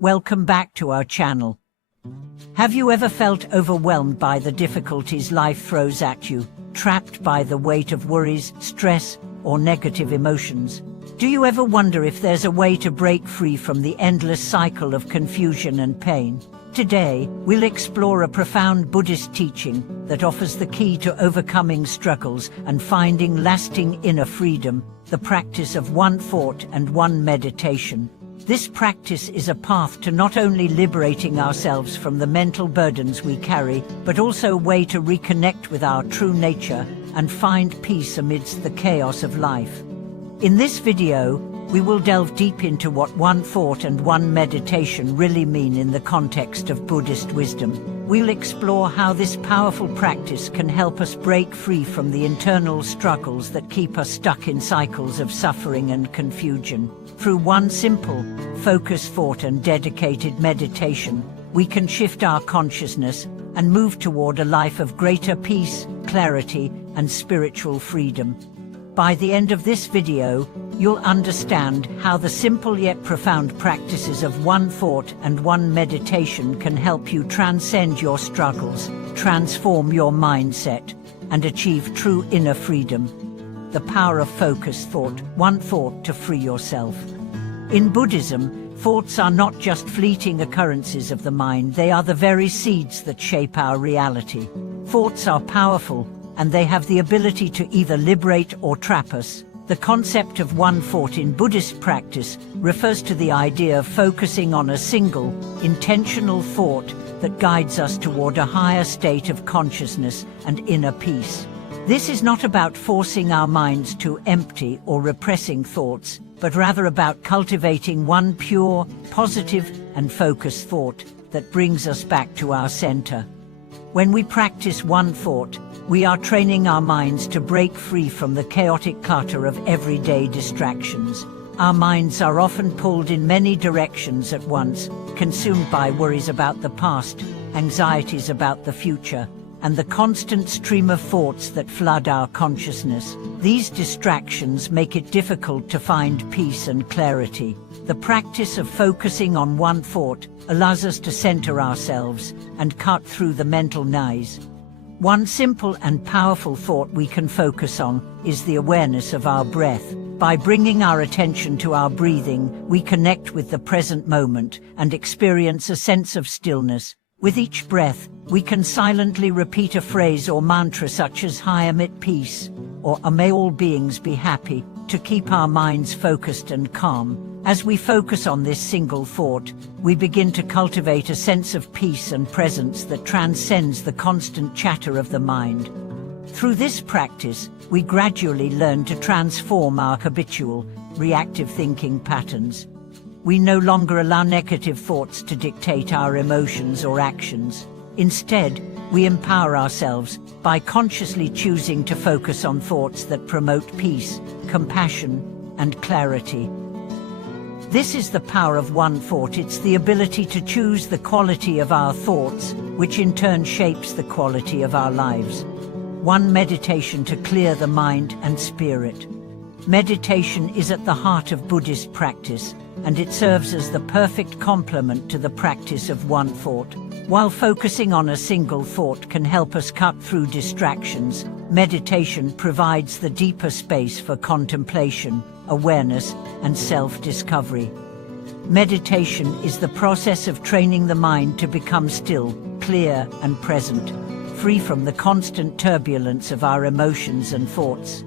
Welcome back to our channel. Have you ever felt overwhelmed by the difficulties life throws at you, trapped by the weight of worries, stress, or negative emotions? Do you ever wonder if there's a way to break free from the endless cycle of confusion and pain? Today, we'll explore a profound Buddhist teaching that offers the key to overcoming struggles and finding lasting inner freedom, the practice of one thought and one meditation. This practice is a path to not only liberating ourselves from the mental burdens we carry, but also a way to reconnect with our true nature and find peace amidst the chaos of life. In this video, we will delve deep into what one thought and one meditation really mean in the context of Buddhist wisdom. We'll explore how this powerful practice can help us break free from the internal struggles that keep us stuck in cycles of suffering and confusion. Through one simple, focused thought and dedicated meditation, we can shift our consciousness and move toward a life of greater peace, clarity, and spiritual freedom. By the end of this video, you'll understand how the simple yet profound practices of one thought and one meditation can help you transcend your struggles, transform your mindset, and achieve true inner freedom. The power of focused thought, one thought to free yourself. In Buddhism, thoughts are not just fleeting occurrences of the mind, they are the very seeds that shape our reality. Thoughts are powerful, and they have the ability to either liberate or trap us. The concept of one thought in Buddhist practice refers to the idea of focusing on a single, intentional thought that guides us toward a higher state of consciousness and inner peace. This is not about forcing our minds to empty or repressing thoughts, but rather about cultivating one pure, positive, and focused thought that brings us back to our center. When we practice one thought, we are training our minds to break free from the chaotic clutter of everyday distractions. Our minds are often pulled in many directions at once, consumed by worries about the past, anxieties about the future, and the constant stream of thoughts that flood our consciousness. These distractions make it difficult to find peace and clarity. The practice of focusing on one thought allows us to center ourselves and cut through the mental noise. One simple and powerful thought we can focus on is the awareness of our breath. By bringing our attention to our breathing, we connect with the present moment and experience a sense of stillness. With each breath, we can silently repeat a phrase or mantra such as "I am at peace," or "May all beings be happy," to keep our minds focused and calm. As we focus on this single thought, we begin to cultivate a sense of peace and presence that transcends the constant chatter of the mind. Through this practice, we gradually learn to transform our habitual, reactive thinking patterns. We no longer allow negative thoughts to dictate our emotions or actions. Instead, we empower ourselves by consciously choosing to focus on thoughts that promote peace, compassion, and clarity. This is the power of one thought. It's the ability to choose the quality of our thoughts, which in turn shapes the quality of our lives. One meditation to clear the mind and spirit. Meditation is at the heart of Buddhist practice, and it serves as the perfect complement to the practice of one thought. While focusing on a single thought can help us cut through distractions, meditation provides the deeper space for contemplation, awareness, and self-discovery. Meditation is the process of training the mind to become still, clear, and present, free from the constant turbulence of our emotions and thoughts.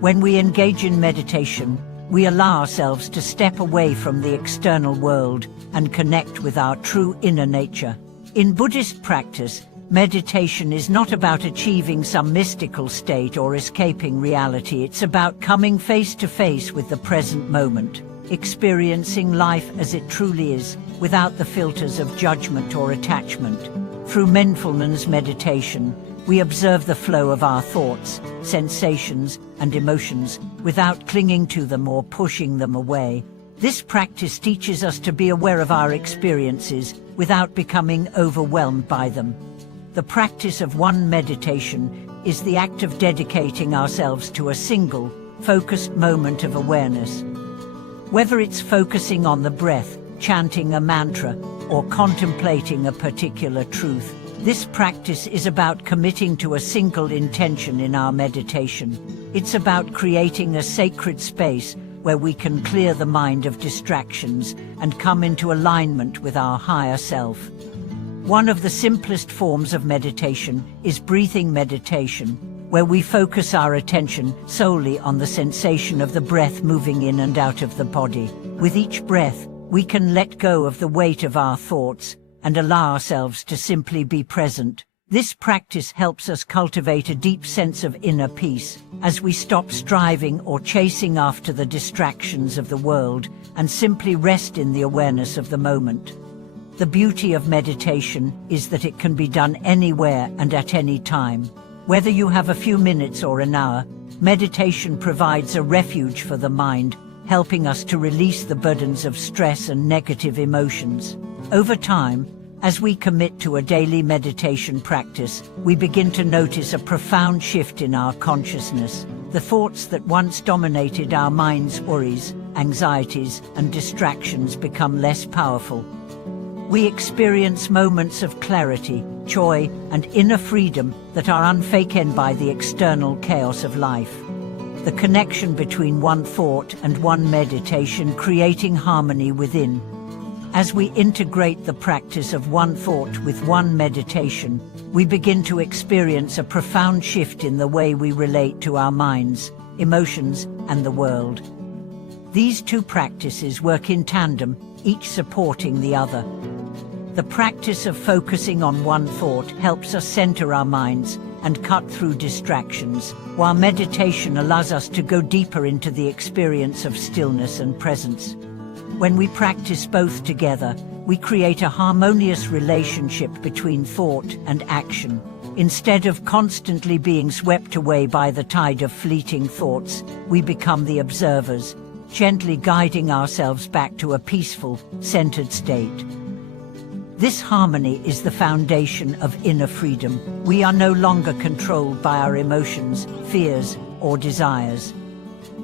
When we engage in meditation, we allow ourselves to step away from the external world and connect with our true inner nature. In Buddhist practice, meditation is not about achieving some mystical state or escaping reality. It's about coming face to face with the present moment, experiencing life as it truly is, without the filters of judgment or attachment. Through mindfulness meditation, we observe the flow of our thoughts, sensations, and emotions without clinging to them or pushing them away. This practice teaches us to be aware of our experiences without becoming overwhelmed by them. The practice of one meditation is the act of dedicating ourselves to a single, focused moment of awareness. Whether it's focusing on the breath, chanting a mantra or contemplating a particular truth. This practice is about committing to a single intention in our meditation. It's about creating a sacred space where we can clear the mind of distractions and come into alignment with our higher self. One of the simplest forms of meditation is breathing meditation, where we focus our attention solely on the sensation of the breath moving in and out of the body. With each breath, we can let go of the weight of our thoughts and allow ourselves to simply be present. This practice helps us cultivate a deep sense of inner peace as we stop striving or chasing after the distractions of the world and simply rest in the awareness of the moment. The beauty of meditation is that it can be done anywhere and at any time. Whether you have a few minutes or an hour, meditation provides a refuge for the mind, helping us to release the burdens of stress and negative emotions. Over time, as we commit to a daily meditation practice, we begin to notice a profound shift in our consciousness. The thoughts that once dominated our mind's worries, anxieties, and distractions become less powerful. We experience moments of clarity, joy, and inner freedom that are unfaked by the external chaos of life. The connection between one thought and one meditation, creating harmony within. As we integrate the practice of one thought with one meditation, we begin to experience a profound shift in the way we relate to our minds, emotions, and the world. These two practices work in tandem, each supporting the other. The practice of focusing on one thought helps us center our minds and cut through distractions, while meditation allows us to go deeper into the experience of stillness and presence. When we practice both together, we create a harmonious relationship between thought and action. Instead of constantly being swept away by the tide of fleeting thoughts, we become the observers, gently guiding ourselves back to a peaceful, centered state. This harmony is the foundation of inner freedom. We are no longer controlled by our emotions, fears, or desires.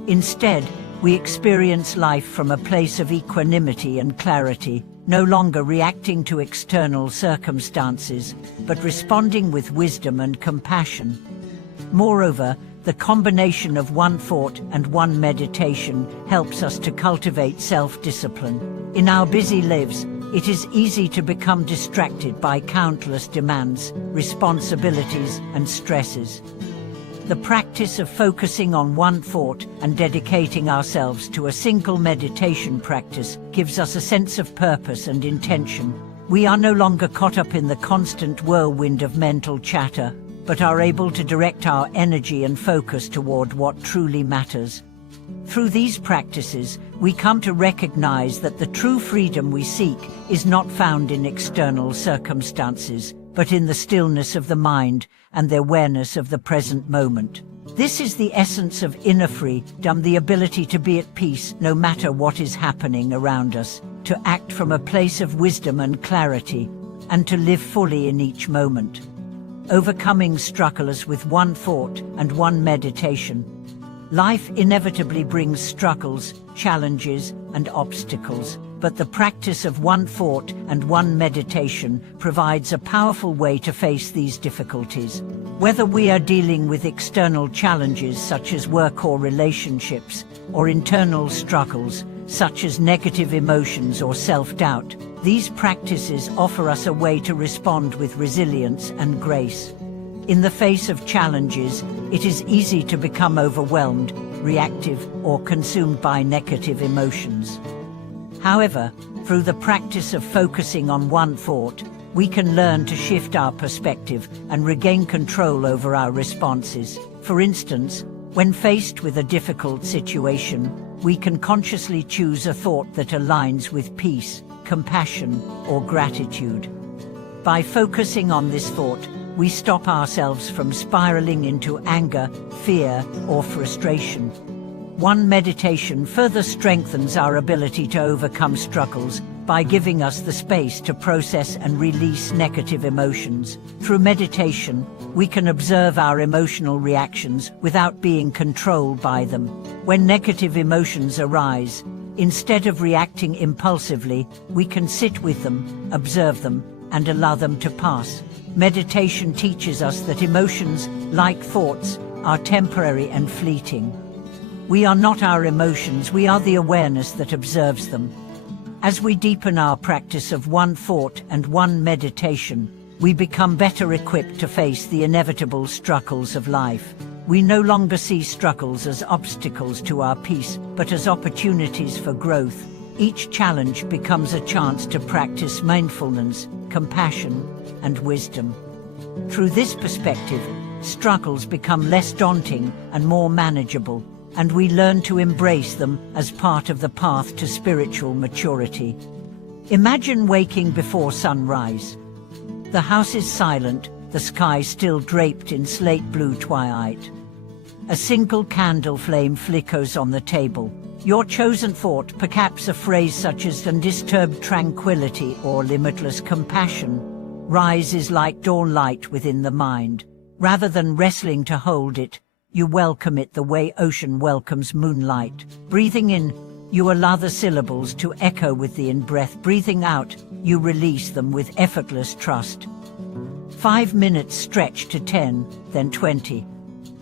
Instead, we experience life from a place of equanimity and clarity, no longer reacting to external circumstances, but responding with wisdom and compassion. Moreover, the combination of one thought and one meditation helps us to cultivate self-discipline. In our busy lives, it is easy to become distracted by countless demands, responsibilities, and stresses. The practice of focusing on one thought and dedicating ourselves to a single meditation practice gives us a sense of purpose and intention. We are no longer caught up in the constant whirlwind of mental chatter, but are able to direct our energy and focus toward what truly matters. Through these practices, we come to recognize that the true freedom we seek is not found in external circumstances, but in the stillness of the mind and the awareness of the present moment. This is the essence of inner freedom, the ability to be at peace no matter what is happening around us, to act from a place of wisdom and clarity, and to live fully in each moment. Overcoming struggles with one thought and one meditation. Life inevitably brings struggles, challenges, and obstacles, but the practice of one thought and one meditation provides a powerful way to face these difficulties. Whether we are dealing with external challenges such as work or relationships, or internal struggles such as negative emotions or self-doubt, these practices offer us a way to respond with resilience and grace. In the face of challenges, it is easy to become overwhelmed, reactive, or consumed by negative emotions. However, through the practice of focusing on one thought, we can learn to shift our perspective and regain control over our responses. For instance, when faced with a difficult situation, we can consciously choose a thought that aligns with peace, compassion, or gratitude. By focusing on this thought, we stop ourselves from spiraling into anger, fear, or frustration. One meditation further strengthens our ability to overcome struggles by giving us the space to process and release negative emotions. Through meditation, we can observe our emotional reactions without being controlled by them. When negative emotions arise, Instead of reacting impulsively, we can sit with them, observe them, and allow them to pass. Meditation teaches us that emotions, like thoughts, are temporary and fleeting. We are not our emotions, we are the awareness that observes them. As we deepen our practice of one thought and one meditation, we become better equipped to face the inevitable struggles of life. We no longer see struggles as obstacles to our peace, but as opportunities for growth. Each challenge becomes a chance to practice mindfulness, compassion, and wisdom. Through this perspective, struggles become less daunting and more manageable, and we learn to embrace them as part of the path to spiritual maturity. Imagine waking before sunrise. The house is silent, the sky still draped in slate blue twilight. A single candle flame flickers on the table. Your chosen thought, perhaps a phrase such as undisturbed tranquility or limitless compassion, rises like dawn light within the mind. Rather than wrestling to hold it, you welcome it the way ocean welcomes moonlight. Breathing in, you allow the syllables to echo with the in-breath. Breathing out, you release them with effortless trust. 5 minutes stretch to 10, then 20.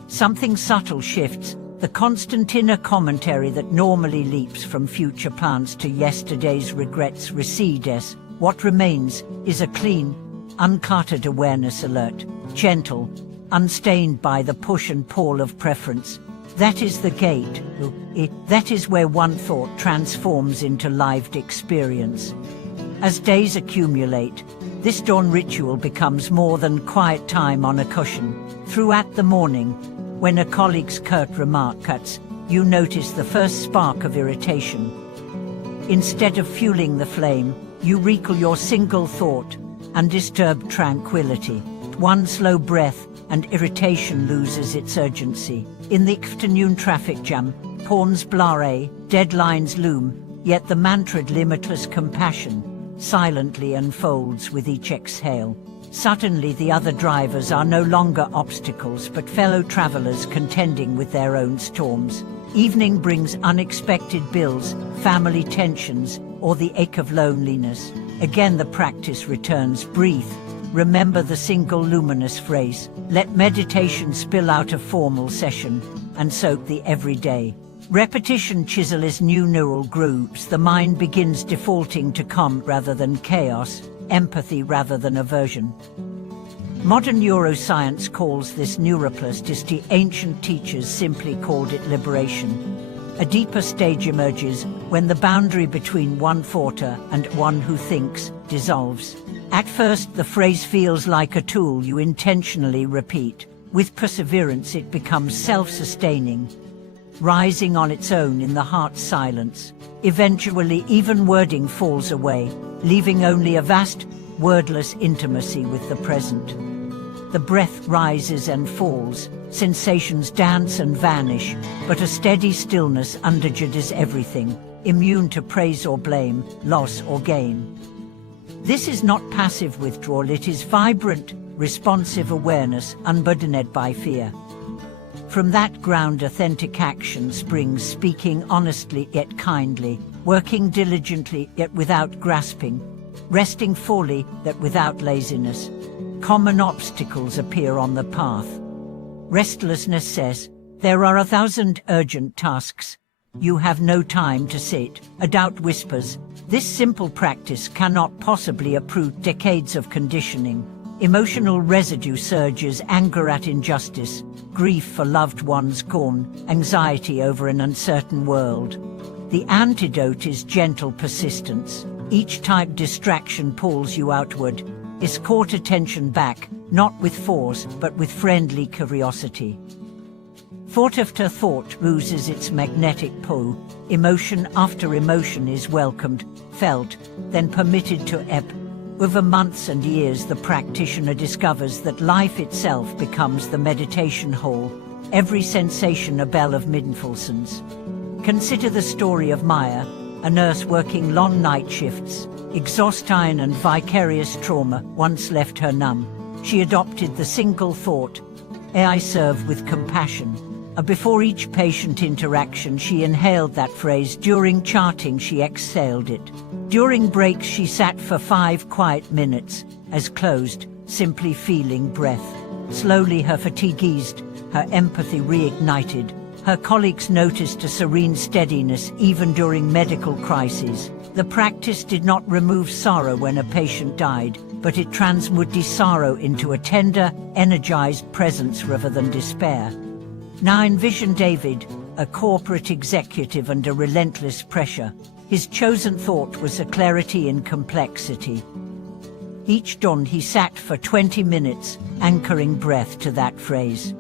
Something subtle shifts. The constant inner commentary that normally leaps from future plans to yesterday's regrets recedes. What remains is a clean, uncluttered awareness, alert, gentle, unstained by the push and pull of preference. That is the gate. That is where one thought transforms into lived experience. As days accumulate, this dawn ritual becomes more than quiet time on a cushion. Throughout the morning, when a colleague's curt remark cuts, you notice the first spark of irritation. Instead of fueling the flame, you recall your single thought, undisturbed tranquility. One slow breath, and irritation loses its urgency. In the afternoon traffic jam, horns blare, deadlines loom, yet the mantraed limitless compassion silently unfolds with each exhale. Suddenly the other drivers are no longer obstacles but fellow travelers contending with their own storms. Evening brings unexpected bills, family tensions, or the ache of loneliness. Again the practice returns. Breathe. Remember the single luminous phrase. Let meditation spill out of formal session and soak the everyday. Repetition chisels new neural grooves. The mind begins defaulting to calm rather than chaos, empathy rather than aversion. Modern neuroscience calls this neuroplasticity. Ancient teachers simply called it liberation. A deeper stage emerges when the boundary between one thoughter and one who thinks dissolves. At first, the phrase feels like a tool you intentionally repeat. With perseverance, it becomes self-sustaining, rising on its own in the heart's silence. Eventually, even wording falls away, leaving only a vast, wordless intimacy with the present. The breath rises and falls, sensations dance and vanish, but a steady stillness undergirds everything, immune to praise or blame, loss or gain. This is not passive withdrawal, it is vibrant, responsive awareness unburdened by fear. From that ground authentic action springs, speaking honestly yet kindly, working diligently yet without grasping, resting fully yet without laziness. Common obstacles appear on the path. Restlessness says, there are 1,000 urgent tasks. You have no time to sit. A doubt whispers, this simple practice cannot possibly uproot decades of conditioning. Emotional residue surges, anger at injustice, grief for loved ones gone, anxiety over an uncertain world. The antidote is gentle persistence. Each time distraction pulls you outward, escort attention back, not with force, but with friendly curiosity. Thought after thought loses its magnetic pull. Emotion after emotion is welcomed, felt, then permitted to ebb. Over months and years, the practitioner discovers that life itself becomes the meditation hall, every sensation a bell of mindfulness. Consider the story of Maya, a nurse working long night shifts. Exhaustion and vicarious trauma once left her numb. She adopted the single thought, I serve with compassion. Before each patient interaction, she inhaled that phrase. During charting, she exhaled it. During breaks, she sat for 5 quiet minutes, eyes closed, simply feeling breath. Slowly her fatigue eased, her empathy reignited. Her colleagues noticed a serene steadiness even during medical crises. The practice did not remove sorrow when a patient died, but it transmuted sorrow into a tender, energized presence rather than despair. Now envision David, a corporate executive under relentless pressure. His chosen thought was a clarity in complexity. Each dawn he sat for 20 minutes, anchoring breath to that phrase.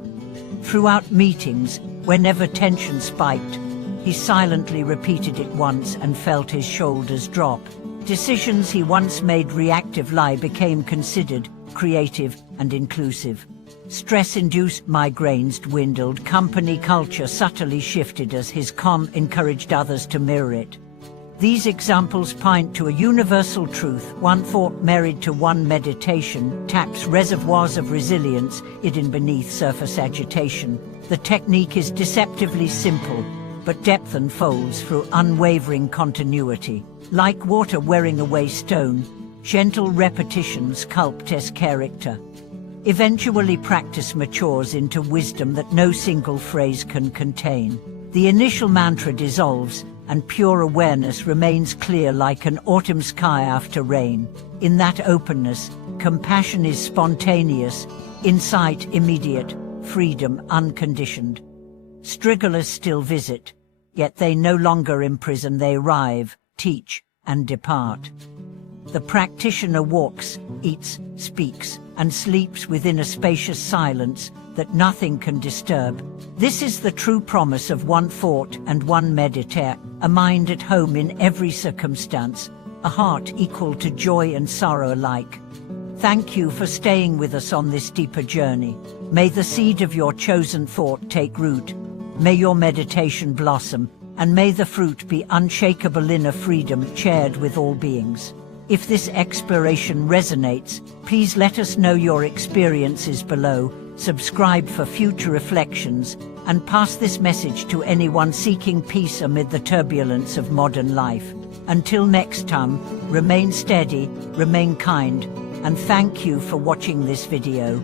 Throughout meetings, whenever tension spiked, he silently repeated it once and felt his shoulders drop. Decisions he once made reactive became considered, creative and inclusive. Stress-induced migraines dwindled, company culture subtly shifted as his calm encouraged others to mirror it. These examples point to a universal truth: one thought married to one meditation taps reservoirs of resilience hidden beneath surface agitation. The technique is deceptively simple, but depth unfolds through unwavering continuity. Like water wearing away stone, gentle repetition sculpts its character. Eventually practice matures into wisdom that no single phrase can contain. The initial mantra dissolves, and pure awareness remains clear like an autumn sky after rain. In that openness, compassion is spontaneous, insight immediate, freedom unconditioned. Strigglers still visit, yet they no longer imprison. They arrive, teach, and depart. The practitioner walks, eats, speaks, and sleeps within a spacious silence that nothing can disturb. This is the true promise of one thought and one meditator, a mind at home in every circumstance, a heart equal to joy and sorrow alike. Thank you for staying with us on this deeper journey. May the seed of your chosen thought take root. May your meditation blossom, and may the fruit be unshakable inner freedom shared with all beings. If this exploration resonates, please let us know your experiences below, subscribe for future reflections, and pass this message to anyone seeking peace amid the turbulence of modern life. Until next time, remain steady, remain kind, and thank you for watching this video.